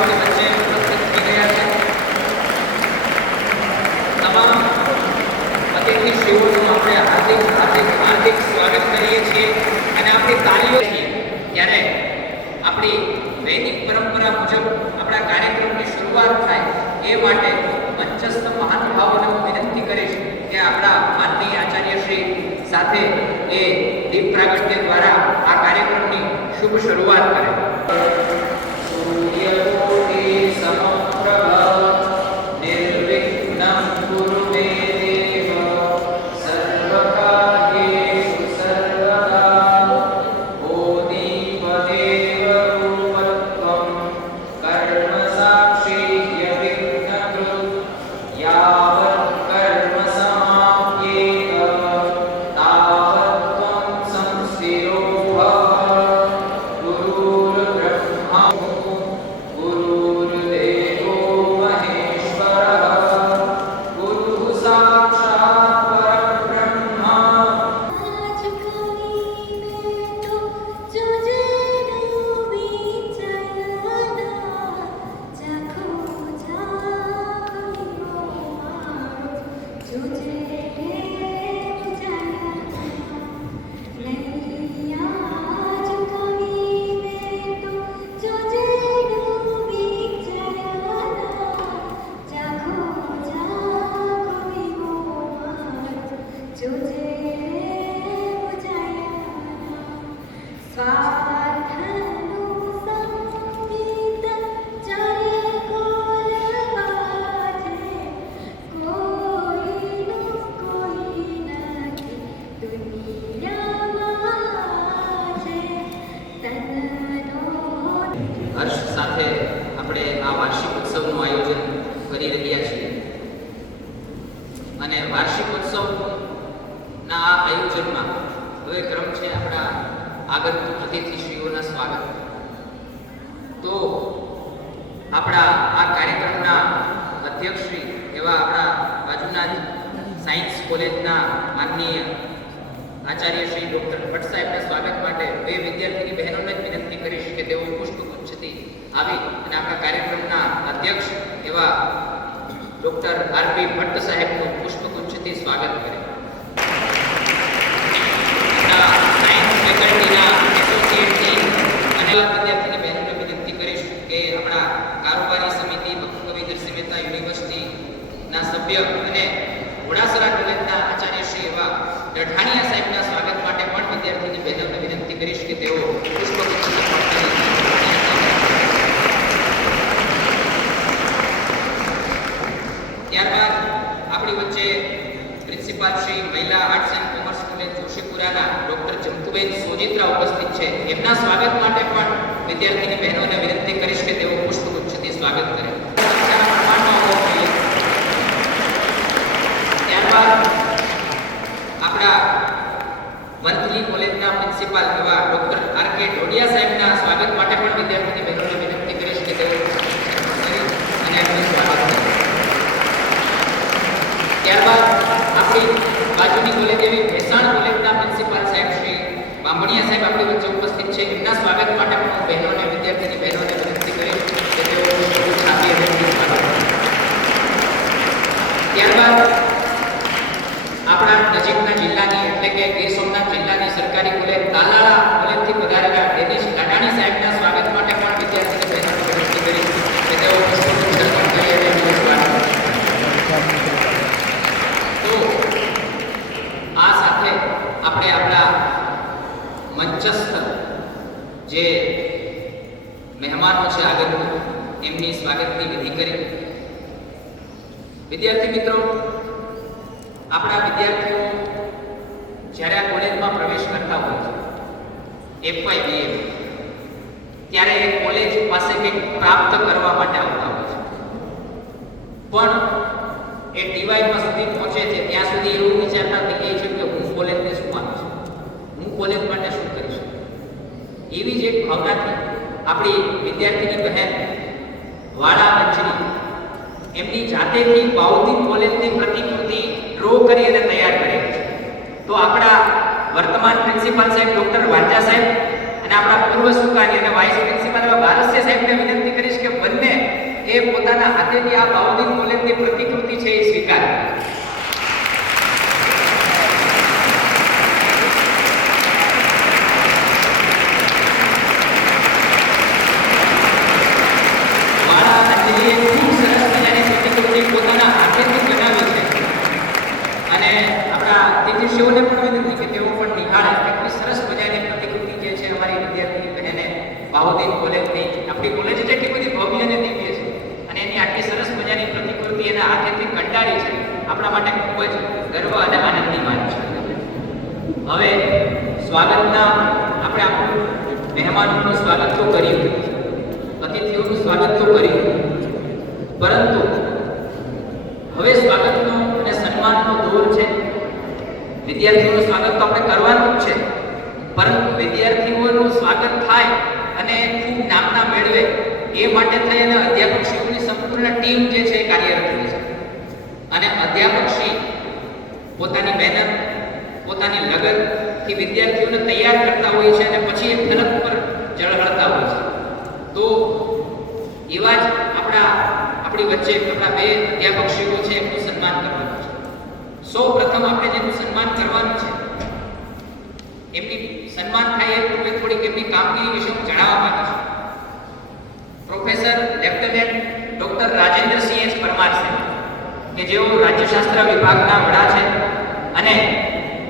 આપણી વચ્ચે ઉપસ્થિત થઈ રહ્યા છે. તમામ અતિથિશ્રીઓનું આપણે હાર્દિક સ્વાગત કરીએ છીએ અને આપણી તાલીઓ છીએ ત્યારે આપણી વૈદિક પરંપરા મુજબ આપણા કાર્યક્રમની શરૂઆત થાય એ માટે મંચસ્થ મહાનુભાવોને હું વિનંતી કરીશ કે આપણા માનનીય આચાર્યશ્રી સાથે એ દીપ પ્રાગટ્ય દ્વારા આ કાર્યક્રમની શુભ શરૂઆત કરે. સૂર્યકોટિ સમપ્રભ નિર્વિઘ્नं કુરુ મે દેવ સર્વકાર્યેષુ સર્વદા બોધિપદેવ રૂપત્વં કર્મ સાક્ષી યવિઘ્નકૃત યાવત કર્મ સમાપ્યેત તાવત ત્વં સંસ્થિરો ભવ ગુરુર્બ્રહ્મા ગુરુર્દેવો મહેશ્વરઃ ગુરુઃ સાક્ષાત પરબ્રહ્મા. आज कभी मैं तो तुझे डूबी चलना जाखो जाखो तुझे बुझाना नहीं. आज कभी मैं तो तुझे डूबी चलना जाखो जाखो तुझे સ્વાર્થનું સંગીત ચારે કોલ બાજે કોઈનું કોઈ નથી દુનિયામાં છે તનનો હર્ષ સાથે આપણે આ વાર્ષિક ઉત્સવનું આયોજન કરી રહ્યા છીએ અને વાર્ષિક ઉત્સવના આ આયોજનમાં હવે ક્રમ છે આપણા આગંતુક અતિથિશ્રીઓના સ્વાગત. તો આપણા આ કાર્યક્રમના અધ્યક્ષશ્રી એવા આપણા બાજુના જ સાયન્સ કોલેજના માનનીય આચાર્ય શ્રી ડૉક્ટર ભટ્ટ સાહેબના સ્વાગત માટે બે વિદ્યાર્થીની બહેનોને જ વિનંતી કરીશ કે તેઓ પુષ્પગુચ્છથી આવી અને આપણા કાર્યક્રમના અધ્યક્ષ એવા ડૉક્ટર આરપી ભટ્ટ સાહેબનું પુષ્પગુચ્છથી સ્વાગત કરે. સાયન્સ ફેકલ્ટીના એસોસિએટ ડીન અને વિદ્યાર્થીની બહેનોને વિનંતી કરીશ કે આપણા કારોબારી સમિતિ કવિ નરસિંહ મહેતા યુનિવર્સિટીના સભ્ય અને ઘોડાસરા કોલેજના આચાર્ય શ્રી એવા દઢાણીયા સાહેબના સ્વાગત માટે પણ વિદ્યાર્થીની બહેનોને વિનંતી કરીશ કે તેઓ પુષ્પગુચ્છથી ત્યારબાદ આપણી વચ્ચે principal Shri Mahila arts and commerce college જોશીપુરાના ડોક્ટર જંતુબેન સોજિત્રા ઉપસ્થિત છે. એમના સ્વાગત માટે પણ વિદ્યાર્થીની બહેનોને વિનંતી કરીશ કે તેઓ પુષ્પગુચ્છથી સ્વાગત કરે. ત્યારબાદ આપણા વંથલી કોલેજના પ્રિન્સિપાલ એવા ડોક્ટર આર કે ઢોડિયા સાહેબના સ્વાગત માટે પણ વિદ્યાર્થીની બહેનોને વિનંતી કરીશ કે તેઓ અને એમનું સ્વાગત કરે. ત્યારબાદ આપણી બાજુની કોલેજ એવી ભેસાણ કોલેજના પ્રિન્સિપાલ સાહેબ શ્રી બાંભણિયા સાહેબ આપણી વચ્ચે ઉપસ્થિત છે. એમના સ્વાગત માટે પણ હું બહેનોને વિદ્યાર્થીની બહેનોને વિનંતી કરીશ કે તેઓ છાપી અને સ્વાગત કરે. ત્યારબાદ આપણા નજીકના જિલ્લાની એટલે કે ગીર સોમનાથ જિલ્લાની સરકારી કોલેજ તાલાળા કોલેજથી પધારેલા ડેનિશ લાડાણી સાહેબના સ્વાગત માટે પણ વિદ્યાર્થીની બહેનોને વિનંતી કરીશ કે તેઓ પુષ્પગુચ્છ અર્પણ કરી અને એમનું સ્વાગત કરે. તો આ સાથે આપણે આપણા મંચસ્થ જે મહેમાનો છે આગંતુક એમની સ્વાગતની વિધિ કરી. વિદ્યાર્થી મિત્રો, આપણા વિદ્યાર્થીઓ જ્યારે આ કોલેજમાં પ્રવેશ કરતા હોય છે FY BA ત્યારે એ કોલેજ પાસે કંઈક પ્રાપ્ત કરવા માટે આવતા હોય છે, પણ એ ટીવાયમાં સુધી પહોંચે છે ત્યાં સુધી એવું વિચારતા થઈ જાય છે કે હું કોલેજને શું આપું છું, હું કોલેજ માટે શું કરી શકું. એવી જ એક ભાવનાથી આપણી વિદ્યાર્થીની બહેન વાળા અંજની એમની જાતેથી બાઉદી કોલેજની પ્રતિકૃતિ ડ્રો કરી અને તૈયાર કરી છે. તો આપણા વર્તમાન પ્રિન્સિપાલ સાહેબ ડોક્ટર વાંજા સાહેબ અને આપણા પૂર્વ સુકાની અને વાઇસ પ્રિન્સિપાલ એવા ભારસ્ય સાહેબને વિનંતી કરીશ કે બંને પોતાના હાથેથી આ બાઉદીન કોલેજની પ્રતિકૃતિ છે એ સ્વીકારે. વાળા અંજલિએ ખૂબ સરસ મજાની પ્રતિકૃતિ પોતાના હાથેથી બનાવી છે અને આપણા તેજસ્વીઓને પણ વિનંતી કે તેઓ પણ નિહાળે. કેટલી સરસ મજાની પ્રતિકૃતિ જે છે અમારી વિદ્યાર્થી બહેને બાઉદીન કોલેજની. આપણી કોલેજ જ એટલી બધી ભવ્ય અને દિવ્ય છે અને એની આટલી સરસ મજાની પ્રતિકૃતિ એના હાથેથી કંડાળી છે. આપણા માટે ખૂબ જ ગર્વ અને આનંદની વાત છે. હવે સ્વાગતના આપણે આપણું મહેમાનોનું સ્વાગત તો કર્યું, અતિથિઓનું સ્વાગત તો કર્યું, પરંતુ હવે સ્વાગતનો અને સન્માનનો દોર છે. વિદ્યાર્થીઓનું સ્વાગત તો આપણે કરવાનું જ છે, પરંતુ વિદ્યાર્થીઓનું સ્વાગત થાય અને ખૂબ નામના મેળવે એ માટે થઈ અને અધ્યાપકશ્રીઓની સંપૂર્ણ ટીમ જે છે એ કાર્યરત હોય છે. અને અધ્યાપકશ્રી પોતાની મહેનત, પોતાની લગનથી વિદ્યાર્થીઓને તૈયાર કરતા હોય છે અને પછી એક ફલક પર ઝળહળતા હોય છે. તો એવા જ આપણી વચ્ચે આપણા બે અધ્યાપકશ્રીઓ છે એમનું સન્માન કરવાનું છે. સૌ પ્રથમ આપણે જેનું સન્માન કરવાનું છે એમની સન્માન થાય એ પૂર્વે થોડીક એમની કામગીરી વિશે હું જણાવવા માંગુ છું. Professor lieutenant doctor Rajendrasinh H Parmar સાહેબ કે જેઓ રાજ્યશાસ્ત્ર વિભાગના વડા છે અને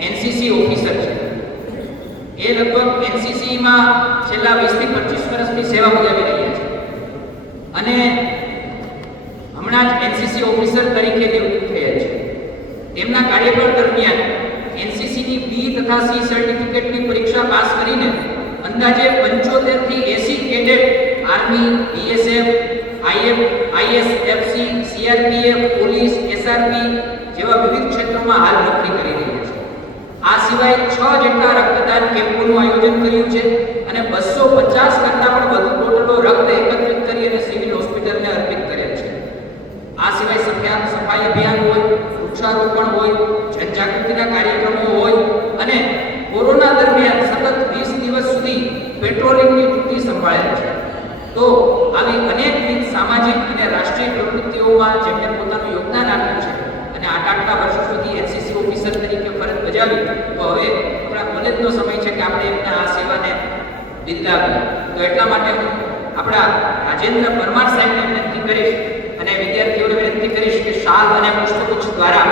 એનસીસી ઓફિસર છે. એ લગભગ એનસીસીમાં છેલ્લા 20 થી 25 વર્ષની સેવા બજાવી રહ્યા છે અને હમણાં જ એનસીસી ઓફિસર તરીકે નિયુક્ત થયા છે. તેમના કાર્યકાળ દરમિયાન એનસીસીની બી તથા સી સર્ટિફિકેટની પરીક્ષા પાસ કરીને અંદાજે 75 થી 80 cadet army, BSF, ISFC, CRPF, police, SRP જેવા વિવિધ ક્ષેત્રોમાં હાલ નોકરી કરી રહ્યા છે. આ સિવાય 6 જેટલા રક્તદાન કેમ્પોનું આયોજન કર્યું છે અને 250 કરતા પણ વધુ બોટલો રક્ત એકત્રિત કરી અને સિવિલ હોસ્પિટલને અર્પિત કરેલ છે. આ સિવાય સફાઈ અભિયાન હોય, વૃક્ષારોપણ હોય, જનજાગૃતિના કાર્યક્રમો હોય અને કોરોના દરમિયાન સતત 20 દિવસ સુધી પેટ્રોલિંગની ડ્યુટી સંભાળેલ છે. તો આવી અનેકવિધ સામાજિક અને રાષ્ટ્રીય પ્રવૃત્તિઓમાં જેમણે પોતાનું યોગદાન આપ્યું છે અને આટલા વર્ષો સુધી એનસીસી ઓફિસર તરીકે ફરજ બજાવી, તો હવે આપણા કોલેજનો સમય છે કે આપણે એમના આ સેવાને બિરદાવીએ. તો એટલા માટે હું આપણા રાજેન્દ્ર પરમાર સાહેબને વિનંતી કરીશ અને વિદ્યાર્થીઓને વિનંતી કરીશ કે શાલ અને પુષ્પગુચ્છ દ્વારા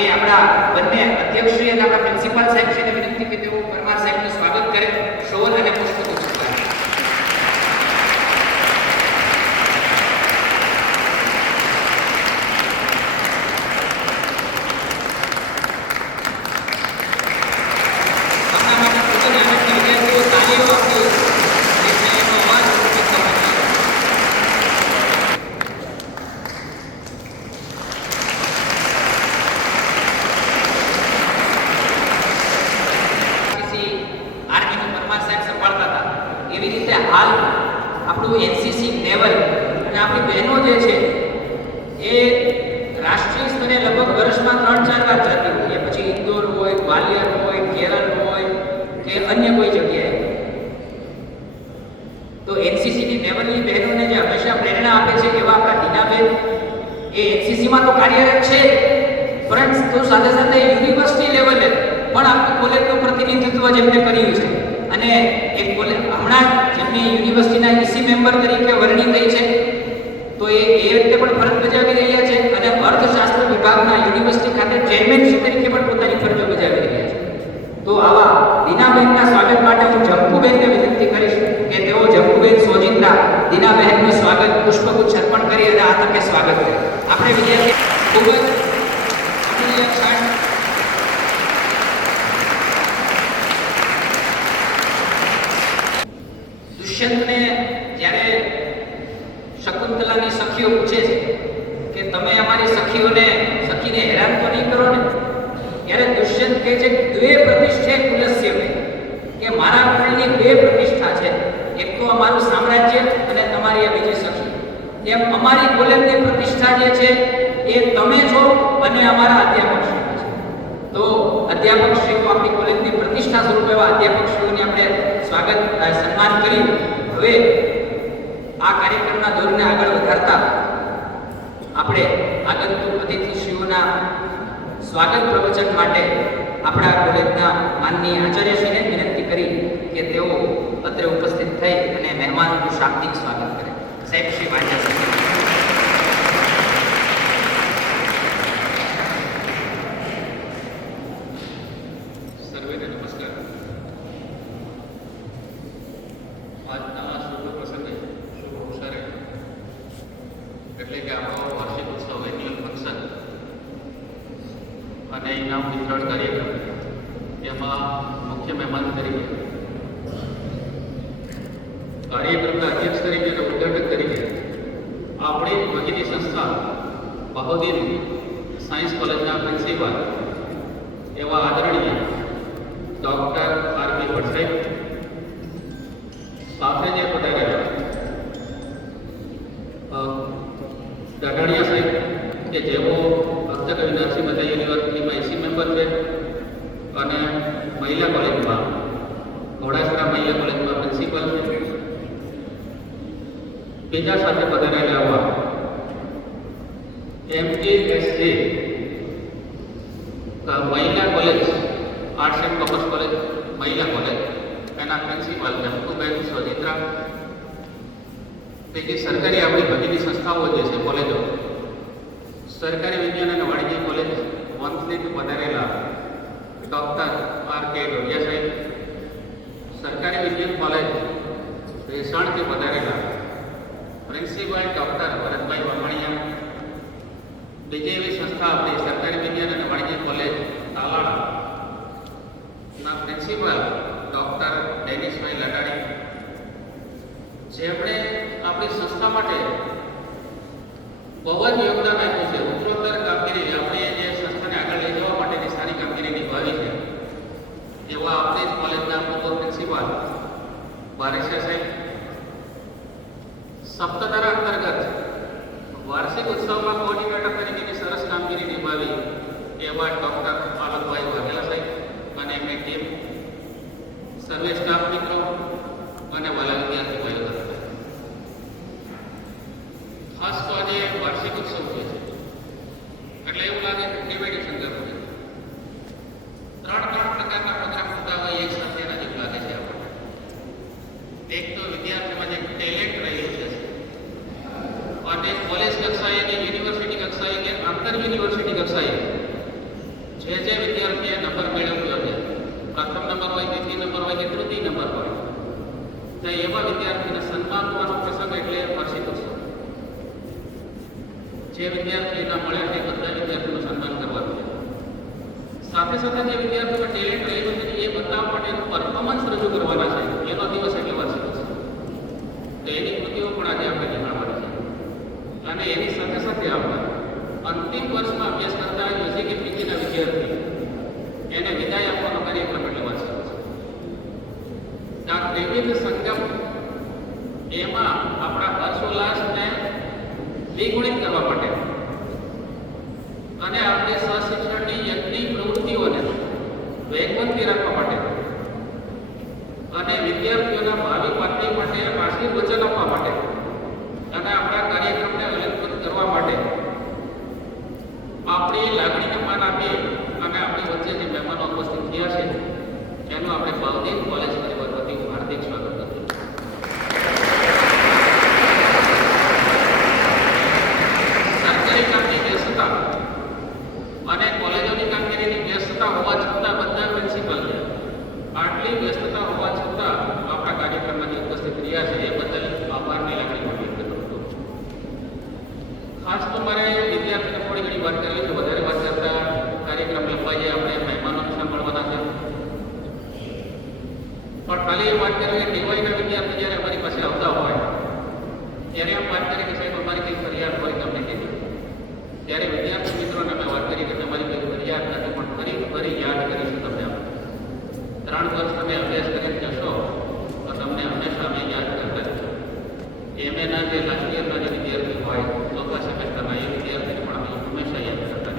એ આપણા બંને અધ્યક્ષશ્રી અને આપણા પ્રિન્સિપાલ સાહેબશ્રીને વિનંતી કે તેઓ પરમાર સાહેબનું સ્વાગત કરે શોલ અને પુષ્પગુચ્છ દ્વારા. એવી રીતે હાલ આપણું એનસીસી લેવલ અને આપણી બહેનો જે છે એ રાષ્ટ્રીય સ્તરે લગભગ વર્ષમાં 3-4 વાર જતી હોય, પછી ઇન્દોર હોય, ગ્વાલિયર હોય, કેરળ હોય કે અન્ય કોઈ જગ્યાએ. તો એનસીસીની લેવલની બહેનોને જે હંમેશા પ્રેરણા આપે છે એવા આપણા દીનાબેન એ એનસીસીમાં તો કાર્યરત છે, પરંતુ સાથે સાથે યુનિવર્સિટી લેવલે પણ આપણી કોલેજનું પ્રતિનિધિત્વ જેમને કર્યું છે અને એક કોલેજ હમણાં જેમની યુનિવર્સિટીના ઈસી મેમ્બર તરીકે વરણી થઈ છે, તો એ રીતે પણ ફરજ બજાવી રહ્યા છે અને અર્થશાસ્ત્ર વિભાગના યુનિવર્સિટી ખાતે ચેરમેનશીપ તરીકે પણ પોતાની ફરજો બજાવી રહ્યા છે. તો આવા દીનાબેનના સ્વાગત માટે હું જંકુબેનને વિનંતી કરીશ કે તેઓ જંકુબેન સોજિંદ્રા દીનાબહેનનું સ્વાગત પુષ્પગુચ્છ અર્પણ કરી અને આ તકે સ્વાગત કરે. આપણે વિદ્યાર્થી ખૂબ જ અમૂલ્ય ક્ષણ દુષ્યંતને જ્યારે શકુંતલાની સખીઓ પૂછે છે કે તમે અમારી સખીને હેરાન તો નહીં કરો ને, ત્યારે દુષ્યંત કહે છે દ્વે પ્રતિષ્ઠે કુલસ્ય મે, કે મારા કુળની બે પ્રતિષ્ઠા છે, એક તો અમારું સામ્રાજ્ય અને તમારી આ બીજી સખી. એમ અમારી કોલેજની પ્રતિષ્ઠા જે છે એ તમે છો અને અમારા અધ્યાપકશ્રીઓ છે. તો અધ્યાપકશ્રીઓ આપણી કોલેજની પ્રતિષ્ઠા સ્વરૂપ એવા અધ્યાપકશ્રીઓને આપણે સ્વાગત સન્માન કર્યું. હવે આ કાર્યક્રમના દોરને આગળ વધારતા આપણે આગંતુક અતિથિશ્રીઓના સ્વાગત પ્રવચન માટે આપણા કોલેજના માનનીય આચાર્યશ્રીને વિનંતી કરી કે તેઓ અત્રે ઉપસ્થિત થઈ અને મહેમાનનું શાબ્દિક સ્વાગત કરે. સાહેબ શ્રી વાંચા. સર્વેને નમસ્કાર. આજના શુભ પ્રસંગે શુભ અવસરે એટલે કે આપણો વાર્ષિક ઉત્સવ એન્યુઅલ ફંક્શન અને ઇનામ વિતરણ કાર્યક્રમ એમાં મુખ્ય મહેમાન તરીકે કાર્યક્રમના અધ્યક્ષ તરીકે અને ઉદ્ઘાટક તરીકે આપણી વકીલી સંસ્થા બહોદીન સાયન્સ કોલેજના પ્રિન્સિપાલ એવા આદરણીય ડૉક્ટર આર.પી. ભટ્ટ સાહેબ, સાથે જે પધારેલા દાઢાડિયા સાહેબ કે જેઓ હસ્તકવિ નરસિંહ મહેતા યુનિવર્સિટીમાં એસી મેમ્બર છે અને મહિલા કોલેજમાં ઘોડાસરા મહિલા કોલેજમાં પ્રિન્સિપલ છે. બીજા સાથે પધારેલા આવા MASA મહિલા college arts and commerce college મહિલા કોલેજ એના પ્રિન્સિપાલ જંતુબેન સોજિત્રા. બીજી સરકારી આપણી બધી સંસ્થાઓ જે છે કોલેજો, સરકારી વિજ્ઞાન અને વાણિજ્ય કોલેજ વંથલીથી પધારેલા ડૉક્ટર આર.કે. ડોડિયા સાહેબ, સરકારી વિજ્ઞાન કોલેજ ભેસાણથી પધારેલા પ્રિન્સિપાલ ડૉક્ટર ભરતભાઈ વામણિયા. બીજી એવી સંસ્થા આપણી સરકારી વિજ્ઞાન અને વાણિજ્ય કોલેજ તાલાળાના પ્રિન્સિપાલ ડૉક્ટર ડેનિશભાઈ લડાડી, જેમણે આપણી સંસ્થા માટે બહુ જ યોગદાન આપ્યું છે. ઉત્તરોત્તર કામગીરી આપણે જે સંસ્થાને આગળ લઈ જવા માટેની સારી કામગીરી નિભાવી છે એવા આપણી જ કોલેજના પૂર્વ પ્રિન્સિપાલ બારેશા સાહેબ. સપ્તધારા અંતર્ગત વાર્ષિક ઉત્સવમાં કોઓર્ડિનેટર તરીકેની સરસ કામગીરી નિભાવી એવા ડૉક્ટર આલમભાઈ વાઘેલા સાહેબ અને એમની ટીમ, સર્વે સ્ટાફ મિત્રો અને વાલા વિદ્યાર્થી ભાઈઓ, ખાસ તો આજે વાર્ષિક ઉત્સવ છે એટલે એવું લાગે કે ડિવાઇડેશન કરવું છે. ત્રણ પ્રકારના પ્રોગ્રામ થતા હોય એક સાથે એના જેવું લાગે છે આપણને. એક તો વિદ્યાર્થીમાં જે ટેલેન્ટ રહેલું છે અને કોલેજ કક્ષાએ કે યુનિવર્સિટી કક્ષાએ કે આંતર યુનિવર્સિટી કક્ષાએ જે વિદ્યાર્થીએ નંબર મેળવ્યો છે, પ્રથમ નંબર હોય, દ્વિતીય નંબર હોય કે તૃતીય નંબર હોય, તો એવા વિદ્યાર્થીને સન્માનવાનો પ્રસંગ એટલે વાર્ષિક ઉત્સવ. જે વિદ્યાર્થીઓના મળ્યા તે બધા વિદ્યાર્થીઓનું સન્માન કરવાનું છે. સાથે સાથે જે વિદ્યાર્થીઓમાં ટેલેન્ટ રહેલું છે એ બતાવવા માટે એનું પરફોર્મન્સ રજૂ કરવાના છે. એનો દિવસ એટલે વાર્ષિક ઉત્સવ. તો એની કૃતિઓ પણ આજે આપણે નિહાળવાની છે અને એની સાથે સાથે આપણે અંતિમ વર્ષમાં અભ્યાસ કરતા યુજી કે પીજીના વિદ્યાર્થી એને વિદાય આપવાનો કાર્યક્રમ એટલે વાર્ષિક ઉત્સવ. આ ત્રિવિધ સંગમ એમાં આપણા હર્ષોલ્લાસને દ્વિગુણિત કરવા માટે અને આપણે સહશિક્ષણની યજ્ઞની પ્રવૃત્તિઓને વેગવંતી રાખવા માટે અને વિદ્યાર્થીઓના ભાવિ પાઠ્ય માટે આશીર્વચન આપવા માટે અને આપણા કાર્યક્રમને અલંકૃત કરવા માટે આપણી લાગણીને માન આપી અને આપણી વચ્ચે જે મહેમાનો ઉપસ્થિત થયા છે એનું આપણે બહોદીન કોલેજ પરિવાર વતી હાર્દિક સ્વાગત કરીએ. સરકારી કામની વ્યસ્તતા અને કોલેજોની કામગીરીની વ્યસ્તતા હોવા છતાં બધા પ્રિન્સિપલ છે. આટલી વ્યસ્તતા હોવા છતાં આપણા કાર્યક્રમમાં જે ઉપસ્થિત રહ્યા છે એ બદલ આભારની લાગણી વ્યક્ત કરું છું. ખાસ તો મારે વિદ્યાર્થીને થોડી ઘણી વાત કરવી છે. વધારે વાત કરતા કાર્યક્રમ લંબાઈ જાય, આપણે મહેમાનોને સાંભળવાના છે. પણ ખાલી એ વાત કરવી, ટીવાયના વિદ્યાર્થી જ્યારે અમારી પાસે આવતા હોય ત્યારે એમ વાત કરી કે સાહેબ અમારી કંઈ ફરિયાદ હોય તમને કીધી, ત્યારે વિદ્યાર્થી મિત્રોને અમે વાત કરી કે તમારી કંઈ ફરિયાદ નથી પણ ફરી યાદ કરીશું તમને. 3 વર્ષ તમે અભ્યાસ કરીને જશો તો તમને હંમેશા અમે યાદ કરતા જશો. એમએના જે લાસ્ટ યરના જે વિદ્યાર્થી હોય, ચોથા સેમેસ્ટરના એ વિદ્યાર્થીને પણ અમે હંમેશા યાદ કરતા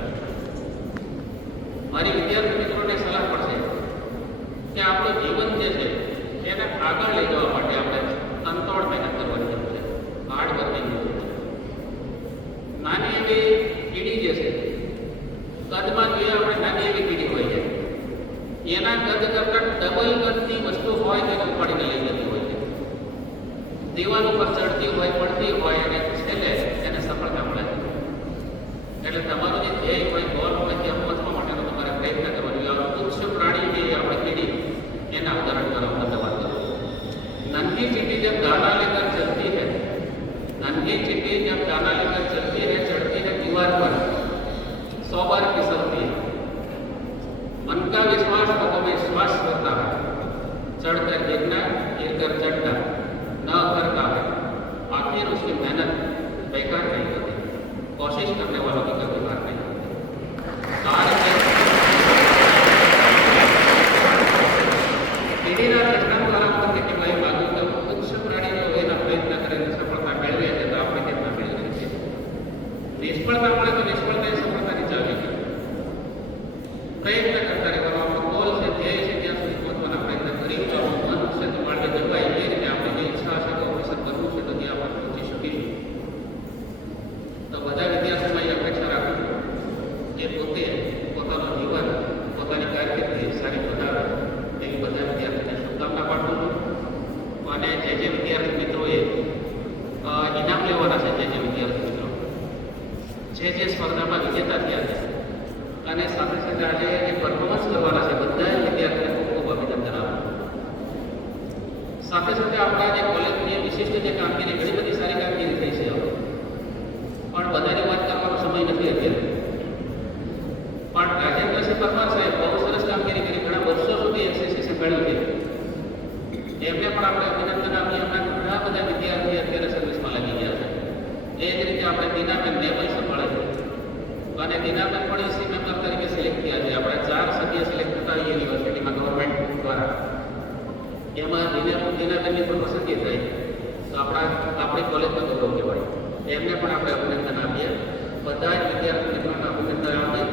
નિષ્ફળતા મળે તો નિષ્ફળતા એ સફળતાની ચાવી છે. પ્રયત્ન કરતા રહેવાનો આપણો ગોલ છે, ધ્યેય છે, ત્યાં સુધી પહોંચવાના પ્રયત્ન કરી વિચારવું. મન હશે તો માર્ગે જવાય. એ રીતે આપણી જે ઈચ્છા હશે તો અવસર કરવું છે તો ત્યાં આપણે પહોંચી શકીશું. તો બધા વિદ્યાર્થીઓમાં એ અપેક્ષા રાખું કે પોતે પોતાનું જીવન, પોતાની કારકિર્દી સારી બનાવે એવી બધા વિદ્યાર્થીઓને શુભકામના પાઠવું છું. અને જે વિદ્યાર્થી મિત્રોએ ઇનામ લેવાના છે, જે વિદ્યાર્થી મિત્રો જે સ્પર્ધામાં વિજેતા થયા છે અને સાથે સાથે આજે જે પરફોર્મન્સ કરવાના છે, બધા વિદ્યાર્થીઓને ખૂબ ખૂબ અભિનંદન આપું. સાથે સાથે આપણા જે કોલેજની વિશિષ્ટ જે કામગીરી, ઘણી બધી સારી કામગીરી થઈ છે, પણ બધાની વાત કરવાનો સમય નથી અત્યારે. પણ રાજેન્દ્રસિંહ પરમાર સાહેબ બહુ સરસ કામગીરી કરી, ઘણા વર્ષો સુધી એનસીસી સંભાળ્યું છે. એમને પણ આપણે અભિનંદન આપીએ. હમણાં ઘણા બધા વિદ્યાર્થી અત્યારે સર્વિસમાં લાગી ગયા છે. એ જ રીતે આપણે દીનાબેન નેવલ સંભાળે છે અને દીનાબેન પણ એસી મેમ્બર તરીકે સિલેક્ટ થયા છે. આપણે 4 સભ્ય સિલેક્ટ થતા યુનિવર્સિટીમાં ગવર્મેન્ટ દ્વારા, એમાં દીનાબેનની પણ પસંદગી થઈ. તો આપણી કોલેજમાં ગૌરવ કહેવાય. એમને પણ આપણે અભિનંદન આપીએ. બધા જ વિદ્યાર્થી મિત્રોને અભિનંદન આપીએ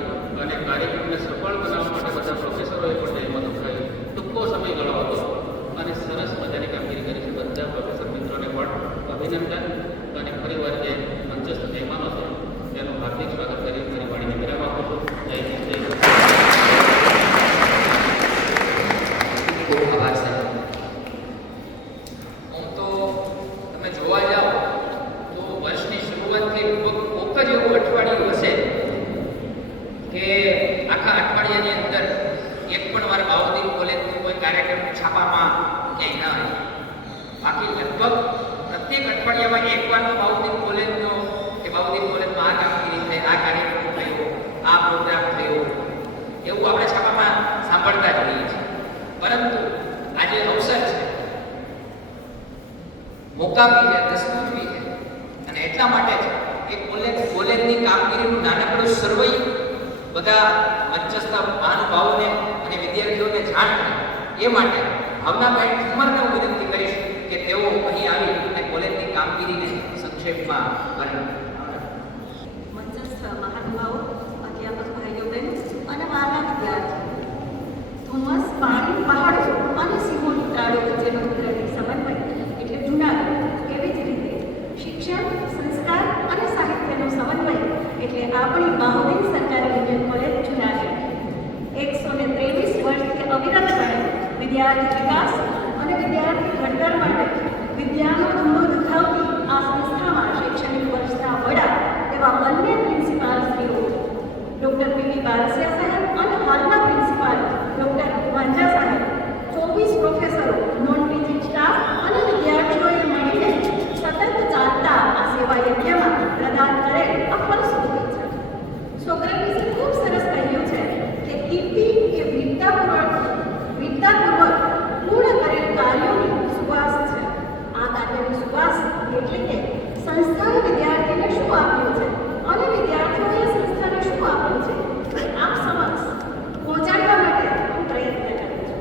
અને કાર્યક્રમને સફળ બનાવવા માટે બધા પ્રોફેસરોએ પણ મદદ થઈ. ટૂંકો સમય ગળો હતો અને સરસ મજાની કામગીરી કરી છે. બધા પ્રોફેસર મિત્રોને પણ અભિનંદન અને ફરીવાર જે મંચસ્થ મહેમાનો છે તેનું હાર્દિક સ્વાગત કરી મારી વાણીને વિરામ આપું છું. જય હિન્દ, જય ભારત. ખૂબ આભાર સાહેબ. આમ તો તમે જોવા જાઓ તો વર્ષની શરૂઆતથી કોક જ એવું અઠવાડિયું હશે કે આખા અઠવાડિયાની અંદર એક પણ વાર બાઉદીન કોલેજનો કોઈ કાર્યક્રમ છાપામાં ક્યાંય ના આવે. બાકી લગભગ પ્રત્યેક અઠવાડિયામાં એકવાર તો બાઉદીન કોલેજનો કે બાઉદીન કોલેજમાં આ કામગીરી થઈ, આ કાર્યક્રમ થયો, આ પ્રોગ્રામ થયો, એવું આપણે છાપામાં સાંભળતા જ હોઈએ છીએ. પરંતુ આજે અવસર છે, મોકા બી છે, દસ્તુર બી છે અને એટલા માટે જ એ કોલેજની કામગીરીનું નાનકડું સર્વૈ બધા મંચસ્થ મહાનુભાવોને અને વિદ્યાર્થીઓને જાણ થાય. એ માટે ભાવનાબેન ઠુમરને હું વિનંતી કરીશ કે તેઓ અહીં આવી અને કોલેજની કામગીરીને સંક્ષેપમાં વર્ણન. મંચસ્થ મહાનુભાવો, અધ્યાપક ભાઈઓ બહેનો અને મારા વિદ્યાર્થીઓ, ધુમ્મસ, પાણી, પહાડો અને સિંહોની ત્રાળો વચ્ચેનો કુદરતી સમન્વય એટલે જૂનાગઢ. એવી જ રીતે શિક્ષણ, સંસ્કાર અને સાહિત્યનો સમન્વય એટલે આપણી બાહુબેન સરકારી જુનિયર કોલેજ જૂનાગઢ. 123 વર્ષથી અવિરતપણે વિદ્યાર્થી વિકાસ અને વિદ્યાર્થી ઘડતર માટે વિદ્યાનો ધૂળો દુખાવતી આ સંસ્થામાં શૈક્ષણિક વર્ષના વડા એવા બંને પ્રિન્સિપાલશ્રીઓ ડૉક્ટર પીવી બારસિયા સાહેબ અને હાલના પ્રિન્સિપાલ ડૉક્ટર વાંજા સાહેબ, 24 પ્રોફેસરો, નોન ટીચિંગ સ્ટાફ અને વિદ્યાર્થીઓએ મળીને સતત ચાલતા આ સેવા યજ્ઞમાં પ્રદાન કરેલ આ ફલશ્રુતિ છે. સોક્રેટિસે ખૂબ સરસ કહ્યું છે કે કીર્તિ એ વીરતાપૂર્વક પૂર્ણ કરેલ કાર્યોની સુવાસ છે. આ કાર્યની સુવાસ એટલે કે સંસ્થાએ વિદ્યાર્થીને શું આપ્યું છે અને વિદ્યાર્થીઓએ સંસ્થાને શું આપ્યું છે આપ સમક્ષ પહોંચાડવા માટે હું પ્રયત્ન કરું છું.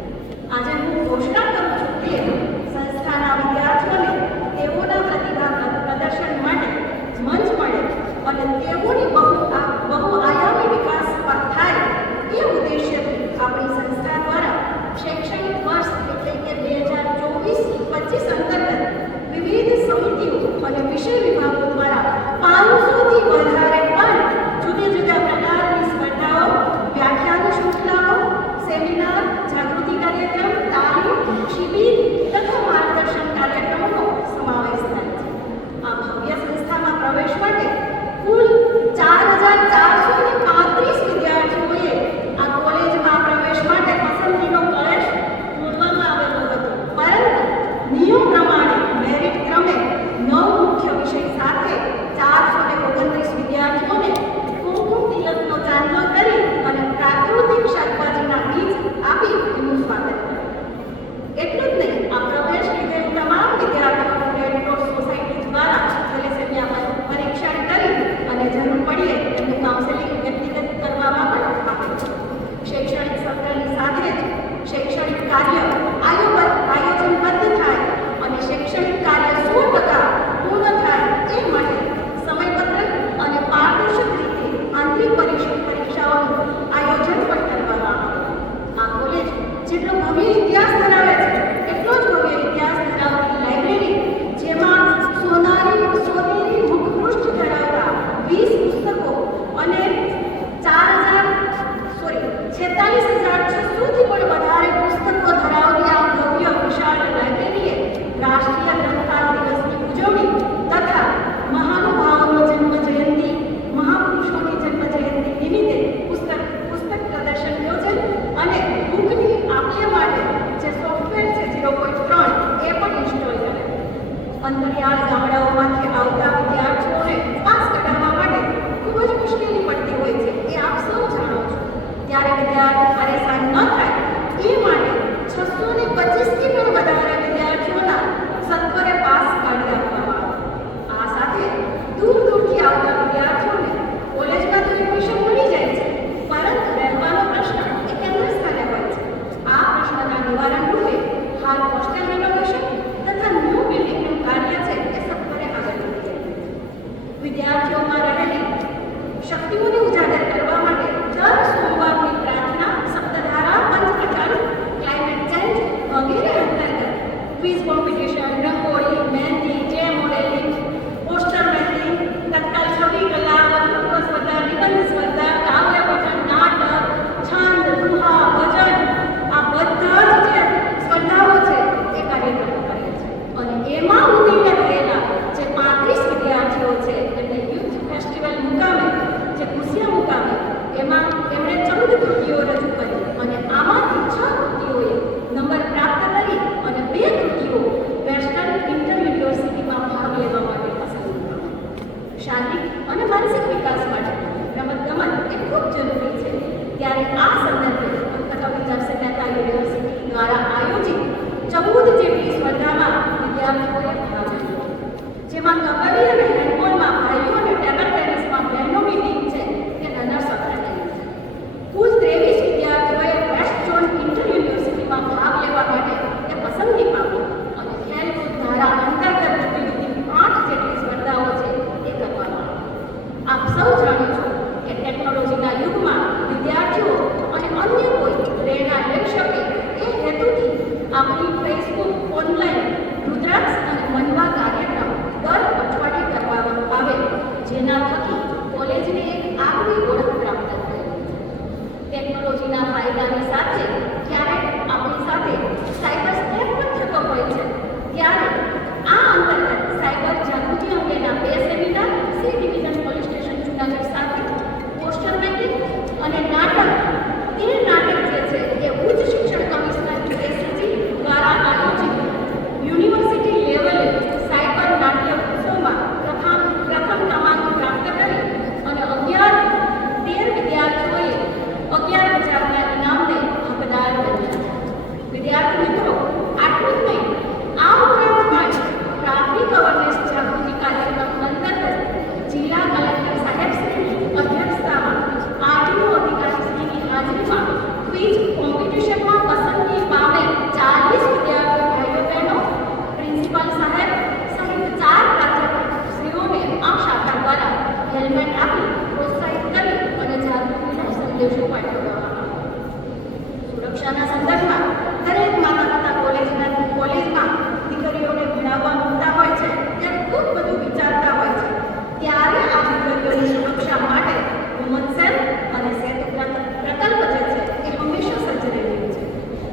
આજે હું ઘોષણા કરું છું કે સંસ્થાના વિદ્યાર્થીઓને તેઓના પ્રતિભા પ્રદર્શન માટે મંચ મળે અને તેઓની બહુ આયામી વિકાસ થાય એ ઉદ્દેશ્યથી આપણી સંસ્થા વિદ્યાર્થીઓમાં રહેલી શક્તિઓને ઉજાગર કરવા માટે દર સોમવારની પ્રાર્થના, સપ્તધારા, પંચપ્રકાર, ક્લાઇમેટ ચેન્જ વગેરે અંતર્ગત ક્વિઝ કોમ્પિટિશન, રંગોળી, મહેંદી, જય મોડેલિંગ, પોસ્ટર મેકિંગ, તત્કાલ છબી કલા, વક્તૃત્વ સ્પર્ધા, નિબંધ સ્પર્ધા, કાવ્ય પઠન, નાટક, છંદ, દુહા, ભજન, આ બધા જ જે સ્પર્ધાઓ છે એ કાર્યક્રમો કરે છે. અને એમાં ઉત્તીર્ણ થયેલા જે 35 વિદ્યાર્થીઓ છે એમને યુથ ફેસ્ટિવલ મુકામે, જે ખુશિયા મુકામે, એમાં એમણે 14 કૃતિઓ રજૂ કરી અને આમાંથી 6 કૃતિઓએ નંબર પ્રાપ્ત કરી અને 2 કૃતિઓ વેસ્ટર્ન ઇન્ટર યુનિવર્સિટીમાં ભાગ લેવા માટે પસંદ કરી. શારીરિક અને માનસિક વિકાસ માટે રમતગમત એ ખૂબ જરૂરી છે. ત્યારે આ સંદર્ભે કલકત્તા વિદ્યાર્થી મહેતા યુનિવર્સિટી દ્વારા આયોજિત 14 જેટલી સ્પર્ધામાં વિદ્યાર્થીઓએ ભાગ લીધો, જેમાં કબડ્ડી અને હેન્ડબોલમાં ભાઈઓ અને ટેબલ ટેનિસમાં બહેનોની ટીમ છે તે રનર્સ અપ રહેલી છે. કુલ 23 વિદ્યાર્થીઓએ વેસ્ટ ઝોન ઇન્ટર યુનિવર્સિટીમાં ભાગ લેવા માટે તે પસંદગી પામી અને ખેલકૂદ ધારા અંતર્ગત ગતિવિધિ 8 જેટલી સ્પર્ધાઓ છે એ કરવામાં આવી. આપ સૌ જાણો છો કે ટેકનોલોજીના યુગમાં વિદ્યાર્થીઓ અને અન્ય કોઈ પ્રેરણા લઈ શકે એ હેતુથી આપણી ફેસબુક ઓનલાઈન રુદ્રાક્ષ અને મનવા કાર્યક્રમ દર અઠવાડિયે કરવામાં આવે, જેના થકી કોલેજને એક આગવી ઓળખ પ્રાપ્ત થયેલી છે. ટેકનોલોજીના ફાયદાની સાથે ક્યારેક આપણી સાથે સાયબર સ્કેમ પણ થતો હોય છે. ત્યારે આ અંતર્ગત સાયબર જાગૃતિ અંગેના 2 seminar C division police station Junagadh સાથે પોસ્ટર મેકિંગ અને નાટક, તે નાટક જે છે એ ઉચ્ચ શિક્ષણ કમિશનર એસસીજી દ્વારા આયોજિત યુનિવર્સિટી લેવલે સાયબર નાટ્ય ઉત્સવમાં પ્રથમ ક્રમાંક પ્રાપ્ત કરી અને 13 વિદ્યાર્થીઓએ 11,000ના ઇનામને હકદાર બન્યા છે. વિદ્યાર્થી મિત્રો, આટલું જ નહીં, આ ઉપરાંત પણ ટ્રાફિક અવેરનેસ જાગૃતિ કાર્યક્રમ અંતર્ગત જિલ્લા કલેક્ટર સાહેબશ્રીની અધ્યક્ષતામાં આરટીઓ અધિકારીશ્રીની હાજરીમાં ક્વિઝ કોમ્પિટિશનમાં પસંદગી પામેલ 40 વિદ્યાર્થી ભાઈઓ બહેનો, પ્રિન્સિપાલ સાહેબ સહિત 4 પ્રાધ્યાપકશ્રીઓને આ શાખા દ્વારા હેલ્મેટ આપી પ્રોત્સાહિત કરી અને જાગૃતિનો સંદેશો પાઠવવામાં આવ્યો. સુરક્ષાના સંદર્ભમાં દરેક માતા પિતા કોલેજમાં દીકરીઓને ભણાવવા મૂકતા હોય છે ત્યારે ખૂબ બધું વિચારતા હોય છે. ત્યારે આ દીકરીઓની સુરક્ષા માટે વુમન સેલ અને સેતુ પ્રકલ્પ જે છે એ હંમેશા સજ્જ રહેલું છે.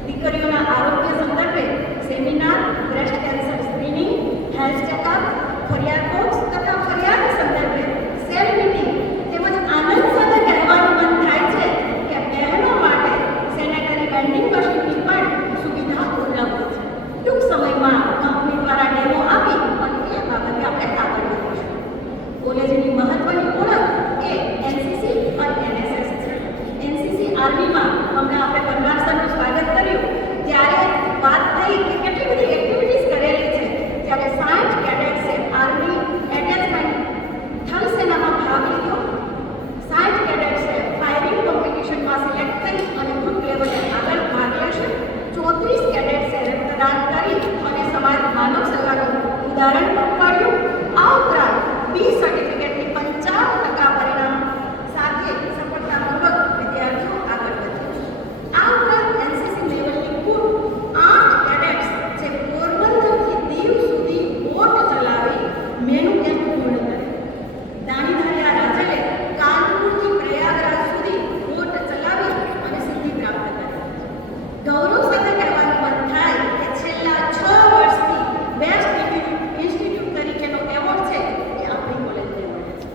દીકરીઓના આરોગ્ય સંદર્ભે seminar, breast cancer screening, health checkup, ફરિયાદ બોક્સ તથા ફરિયાદ સંદર્ભે સેલ મીટિંગ તેમજ આનંદ સાથે કહેવાનું મન થાય છે કે બહેનો માટે સેનેટરી વેન્ડિંગ મશીનની પણ સુવિધા ઉપલબ્ધ છે. ટૂંક સમયમાં કંપની દ્વારા ડેમો આપી અને એ બાબતે આપણે આગળ વધીશું. કોલેજની મહત્વની ઓળખ એ એનસીસી અને એનએસએસ છે. એનસીસી આર્મીમાં હમણાં આપણે પરમાર સરનું સ્વાગત કર્યું ત્યારે વાત થઈ કે કેટલી બધી એક્ટિવિટીઝ કરેલી છે. ત્યારે 60 કેડેટ્સે આર્મી એટેચમેન્ટ થલ સેનામાં ભાગ લીધો. 60 કેડેટ્સે ફાયરિંગ કોમ્પિટિશનમાં સિલેક્ટ કરી અને ગ્રુપ લેવલે આગળ ભાગ લેશે. 34 કેડેટ્સે રક્તદાન કરી અને સમાજ માનવ સેવાનું ઉદાહરણ પાડ્યું. આ ઉપરાંત બી સર્ટિફિકેટની 55% પરિણામ સાથે સફળતાપૂર્વક વિદ્યાર્થીઓ આગળ વધ્યા. આ ઉપરાંત એનસીસી લેવલની કુલ 8 કેડેટ્સ જે પોરબંદરથી દીવ સુધી બોટ ચલાવી મેનું કેમ્પ પૂર્ણ કર્યું. દાણીધારિયા રાજલે કાનપુરથી પ્રયાગરાજ સુધી બોટ ચલાવી અને સિદ્ધિ પ્રાપ્ત કરી. ગૌરવ સાથે કહેવાનું મન થાય કે છેલ્લા 6 વર્ષથી બેસ્ટ ઇન્સ્ટિટ્યૂટ તરીકેનો એવોર્ડ છે એ આપણી કોલેજને મળે છે.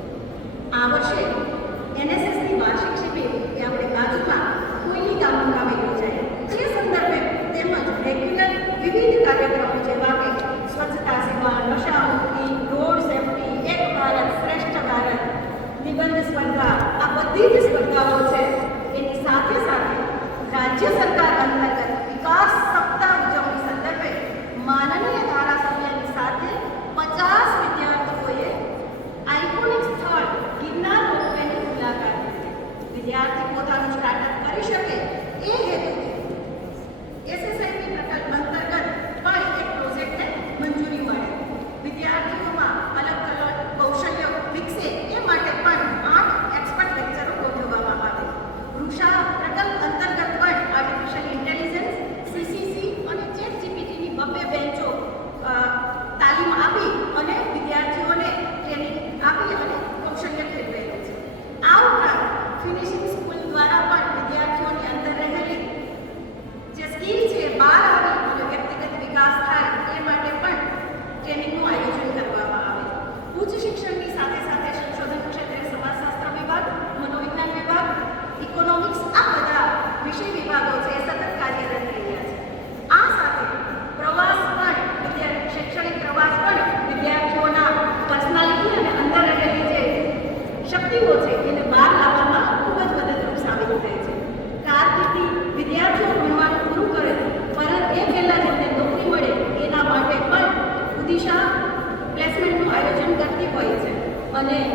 આ વર્ષે એનએસએસની વાર્ષિક શિબિર એ આપણે બાજુમાં કોઈની ગામ મુકામે યોજાઈ. જે સંદર્ભે તેમજ રેગ્યુલર વિવિધ કાર્યક્રમો જેવા કે સ્વચ્છતા સેવા, નશા મુક્તિ, રોડ સેફટી, એક ભારત શ્રેષ્ઠ ભારત, નિબંધ સ્પર્ધા, આ બધી જ સ્પર્ધાઓ છે. એની સાથે સાથે રાજ્ય સરકાર અંતર્ગત વિકાસ સપ્તાહ ઉજવણી સંદર્ભે માનનીય ધારાસભ્યની સાથે 50 વિદ્યાર્થીઓએ આઇકોનિક સ્થળ ગિરનાર રોપવેની મુલાકાત લીધી. વિદ્યાર્થી પોતાનું સ્ટાર્ટઅપ કરી શકે એ હેતુથી એસએસઆઈપી પ્રકલ્પ અંતર્ગત પણ એક પ્રોજેક્ટને મંજૂરી મળી. વિદ્યાર્થીઓમાં અલગ અલગ કૌશલ્ય વિકસિત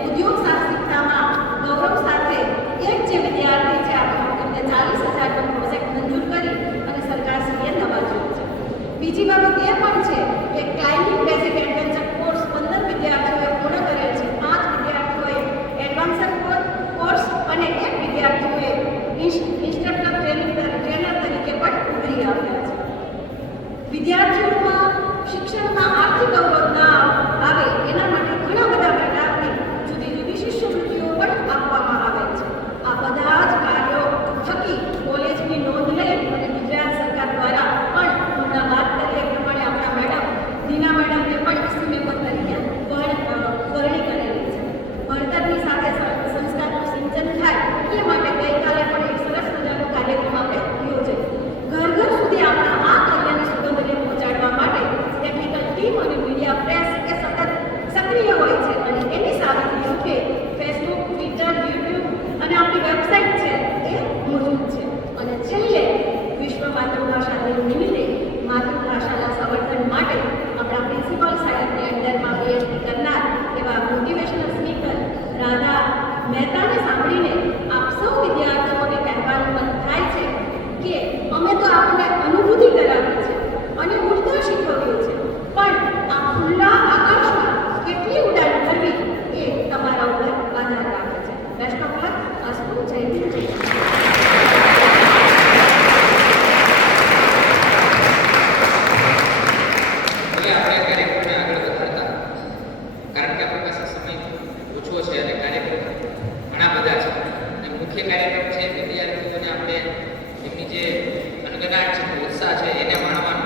ઉદ્યોગ સાહસિકતામાં ગૌરવ સાથે એક જે વિદ્યાર્થી છે આપણે એમને 40,000નો પ્રોજેક્ટ મંજૂર કરી અને સરકારશ્રીએ નવાજ્યો છે. બીજી બાબત એ પણ છે કે ક્લાઇમ્બિંગ બેઝિક એડવેન્ચર કોર્સ 15 વિદ્યાર્થીઓએ પૂર્ણ કરેલ છે. 5 વિદ્યાર્થીઓએ એડવાન્સર કોર્સ અને 1 વિદ્યાર્થીઓએ ઇન્સ્ટ્રક્ટર ટ્રેનર તરીકે પણ ઉભરી આવ્યા છે. વિદ્યાર્થીઓમાં શિક્ષણમાં આર્થિક અવરોધ ના આવે એના માટે ઘણા બધા પ્રકારની જુદી જુદી શિષ્યવૃત્તિઓ પણ આપવામાં આવે છે. આ બધા જ કાર્યો થકી કોલેજની નોંધ લઈ અને ગુજરાત સરકાર દ્વારા પણ હમણાં વાત કરીએ એ પ્રમાણે આપણા મેડમ દીના મેડમને પણ ઈસી મેમ્બર તરીકે વરણી કરેલી છે. ભણતરની સાથે સંસ્કારનું સિંચન થાય એ માટે ગઈકાલે પણ એક સરસ મજાનો કાર્યક્રમ આપણે યોજ્યો. ઘર ઘર સુધી આપણા આ કાર્યની સુગંધને પહોંચાડવા માટે ટેકનિકલ ટીમ અને મીડિયા પ્રેસ એ સતત સક્રિય હોય છે અને એની સાવધાની રૂપે ફેસબુક, ટ્વિટર, યુટ્યુબ અને આપણી વેબસાઇટ છે એ મોજૂદ છે. અને છેલ્લે વિશ્વ માતૃભાષા દિન નિમિત્તે માતૃભાષાના સંવર્ધન માટે આપણા પ્રિન્સિપલ સાહેબની અંડરમાં પીએચડી કરનાર એવા મોટિવેશનલ સ્પીકર રાધા મહેતાને સાંભળીને આપ સૌ વિદ્યાર્થીઓને કહેવાનું મન થાય છે કે અમે તો આપણને અનુભૂતિ કરાવી છે અને ઉડતા શીખવ્યું છે, પણ આ ખુલ્લા આકાશમાં કેટલી ઉડાન ભરવી એ તમારા ઉપર આધાર રાખે છે. Best of luck. અસ્તુ. જય હિન્દ, જય ભારત. હવે આપણે કાર્યક્રમને આગળ વધારતા, કારણ કે આપણી પાસે સમય ઓછો છે અને કાર્યક્રમ ઘણા બધા છે અને મુખ્ય કાર્યક્રમ છે વિદ્યાર્થીઓને આપણે એમની જે અનગણાટ છે ઉત્સાહ છે એને માણવાનો